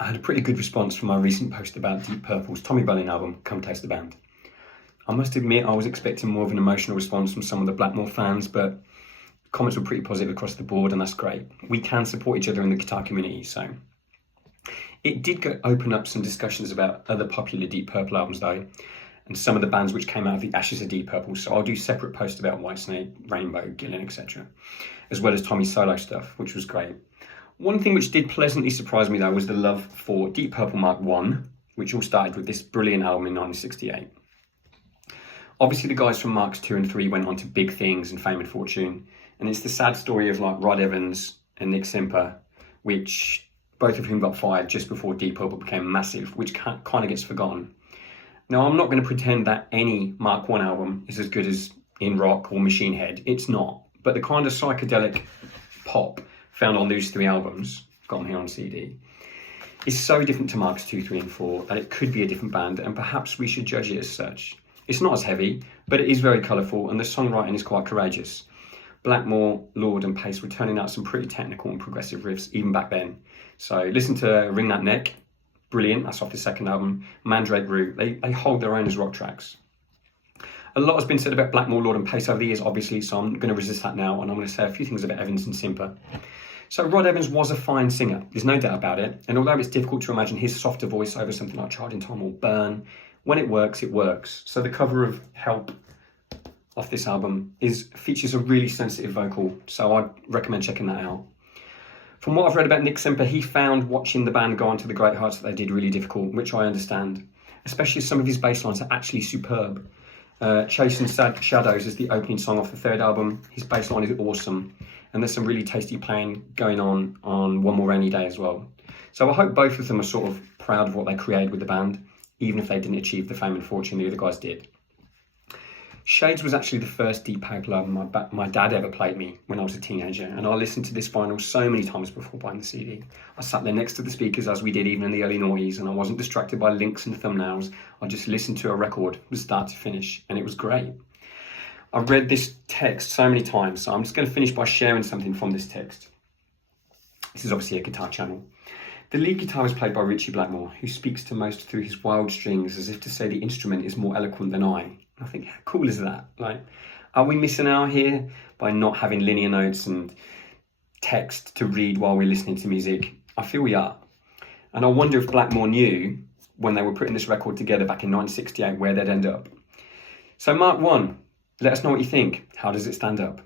I had a pretty good response from my recent post about Deep Purple's Tommy Bolin album, Come Taste the Band. I must admit I was expecting more of an emotional response from some of the Blackmore fans, but comments were pretty positive across the board, and that's great. We can support each other in the guitar community, so. It did open up some discussions about other popular Deep Purple albums though, and some of the bands which came out of the ashes of Deep Purple, so I'll do separate posts about Whitesnake, Rainbow, Gillan, etc., as well as Tommy's solo stuff, which was great. One thing which did pleasantly surprise me though was the love for Deep Purple Mark I, which all started with this brilliant album in 1968. Obviously the guys from Marks 2 and 3 went on to big things and fame and fortune, and it's the sad story of like Rod Evans and Nick Simper, which both of whom got fired just before Deep Purple became massive, which kind of gets forgotten. Now, I'm not going to pretend that any Mark I album is as good as In Rock or Machine Head. It's not. But the kind of psychedelic pop found on those 3 albums, got them here on CD, is so different to Marks 2, 3 and 4 that it could be a different band, and perhaps we should judge it as such. It's not as heavy, but it is very colourful, and the songwriting is quite courageous. Blackmore, Lord and Pace were turning out some pretty technical and progressive riffs even back then. So listen to Ring That Neck, brilliant, that's off the second album. Mandrake Root, they hold their own as rock tracks. A lot has been said about Blackmore, Lord and Pace over the years, obviously, so I'm going to resist that now, and I'm going to say a few things about Evans and Simper. So Rod Evans was a fine singer, there's no doubt about it, and although it's difficult to imagine his softer voice over something like Child in Time or Burn, when it works, it works. So the cover of Help off this album features a really sensitive vocal, so I'd recommend checking that out. From what I've read about Nick Simper, he found watching the band go on to the great heights that they did really difficult, which I understand, especially as some of his bass lines are actually superb. Chasing Shadows is the opening song off the third album. His bass line is awesome, and there's some really tasty playing going on One More Rainy Day as well. So I hope both of them are sort of proud of what they created with the band, even if they didn't achieve the fame and fortune the other guys did. Shades was actually the first Deep Purple album my dad ever played me when I was a teenager, and I listened to this vinyl so many times before buying the CD. I sat there next to the speakers as we did even in the early noughties, and I wasn't distracted by links and thumbnails. I just listened to a record from start to finish, and it was great. I've read this text so many times, so I'm just going to finish by sharing something from this text. This is obviously a guitar channel. The lead guitar is played by Richie Blackmore, who speaks to most through his wild strings as if to say the instrument is more eloquent than I. I think, how cool is that? Like, are we missing out here by not having linear notes and text to read while we're listening to music? I feel we are. And I wonder if Blackmore knew when they were putting this record together back in 1968 where they'd end up. So Mark 1, let us know what you think. How does it stand up?